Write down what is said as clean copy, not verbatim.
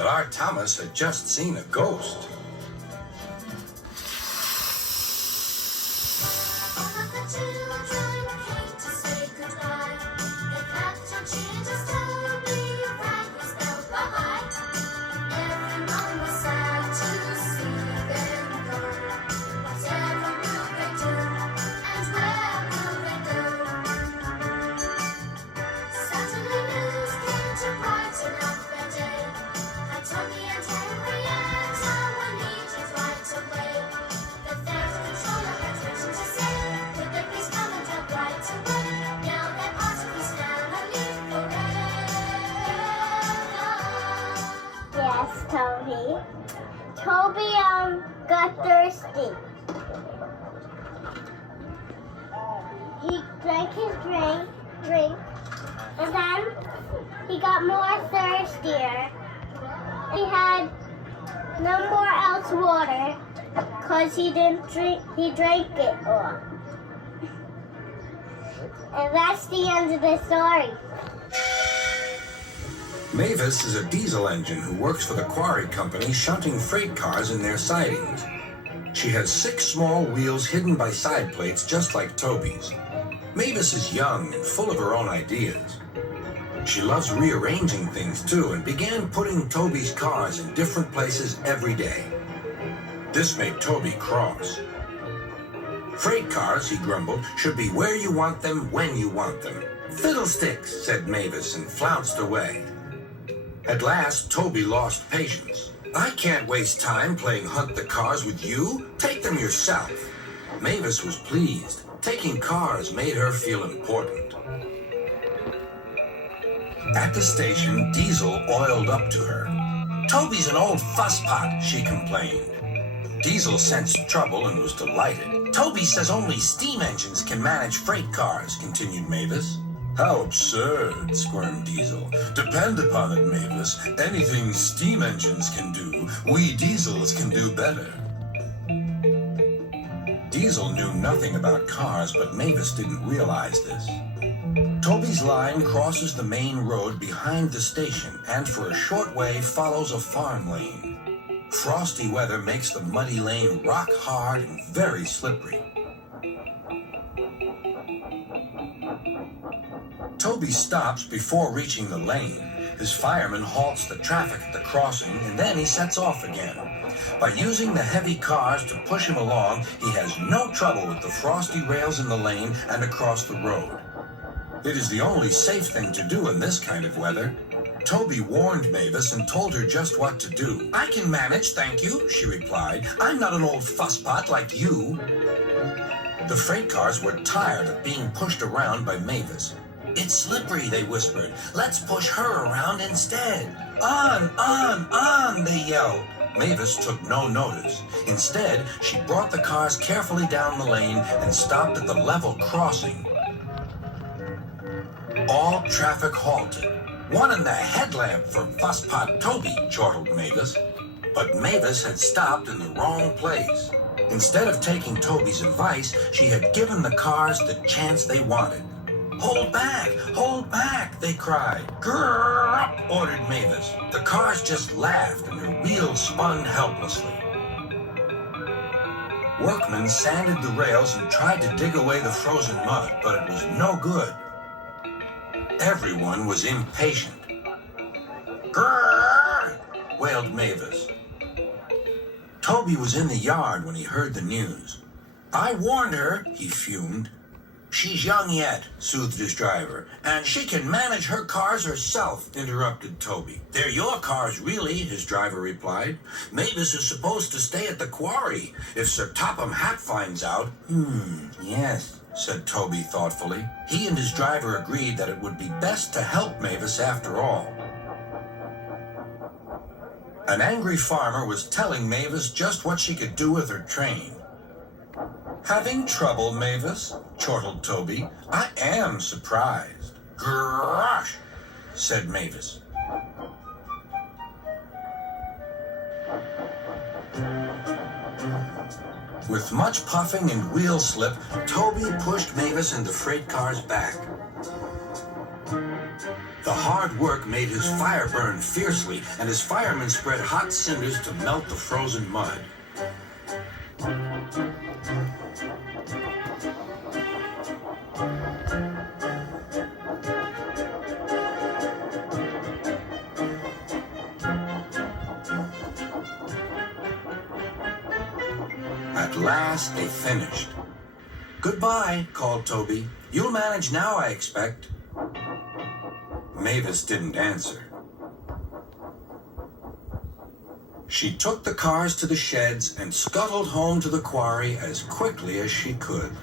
that our Thomas had just seen a ghost. Toby got thirsty. He drank his drink, and then he got more thirstier. He had no more else water because he drank it all. And that's the end of the story. Mavis is a diesel engine who works for the quarry company shunting freight cars in their sidings. She has 6 small wheels hidden by side plates just like Toby's. Mavis is young and full of her own ideas. She loves rearranging things too and began putting Toby's cars in different places every day. This made Toby cross. Freight cars, he grumbled, should be where you want them when you want them. Fiddlesticks, said Mavis and flounced away. At last, Toby lost patience. I can't waste time playing hunt the cars with you. Take them yourself. Mavis was pleased. Taking cars made her feel important. At the station, Diesel oiled up to her. Toby's an old fusspot, she complained. Diesel sensed trouble and was delighted. Toby says only steam engines can manage freight cars, continued Mavis. How absurd, squirmed Diesel. Depend upon it, Mavis. Anything steam engines can do, we diesels can do better. Diesel knew nothing about cars, but Mavis didn't realize this. Toby's line crosses the main road behind the station and for a short way follows a farm lane. Frosty weather makes the muddy lane rock hard and very slippery. Toby stops before reaching the lane. His fireman halts the traffic at the crossing, and then he sets off again. By using the heavy cars to push him along, he has no trouble with the frosty rails in the lane and across the road. It is the only safe thing to do in this kind of weather. Toby warned Mavis and told her just what to do. I can manage, thank you, she replied. I'm not an old fusspot like you. The freight cars were tired of being pushed around by Mavis. It's slippery, they whispered. Let's push her around instead. On, they yelled. Mavis took no notice. Instead, she brought the cars carefully down the lane and stopped at the level crossing. All traffic halted. One in the headlamp for fusspot Toby, chortled Mavis. But Mavis had stopped in the wrong place. Instead of taking Toby's advice, she had given the cars the chance they wanted. Hold back, they cried. Grrr up, ordered Mavis. The cars just laughed and her wheels spun helplessly. Workmen sanded the rails and tried to dig away the frozen mud, but it was no good. Everyone was impatient. Grrr, wailed Mavis. Toby was in the yard when he heard the news. I warned her, he fumed. She's young yet, soothed his driver, and she can manage her cars herself, interrupted Toby. They're your cars, really, his driver replied. Mavis is supposed to stay at the quarry. If Sir Topham Hatt finds out... Yes, said Toby thoughtfully. He and his driver agreed that it would be best to help Mavis after all. An angry farmer was telling Mavis just what she could do with her train. Having trouble, Mavis? Chortled Toby. I am surprised. Gosh, said Mavis. With much puffing and wheel slip, Toby pushed Mavis and the freight car's back. The hard work made his fire burn fiercely, and his firemen spread hot cinders to melt the frozen mud. At last, they finished. "Goodbye," called Toby. "You'll manage now, I expect." Mavis didn't answer. She took the cars to the sheds and scuttled home to the quarry as quickly as she could.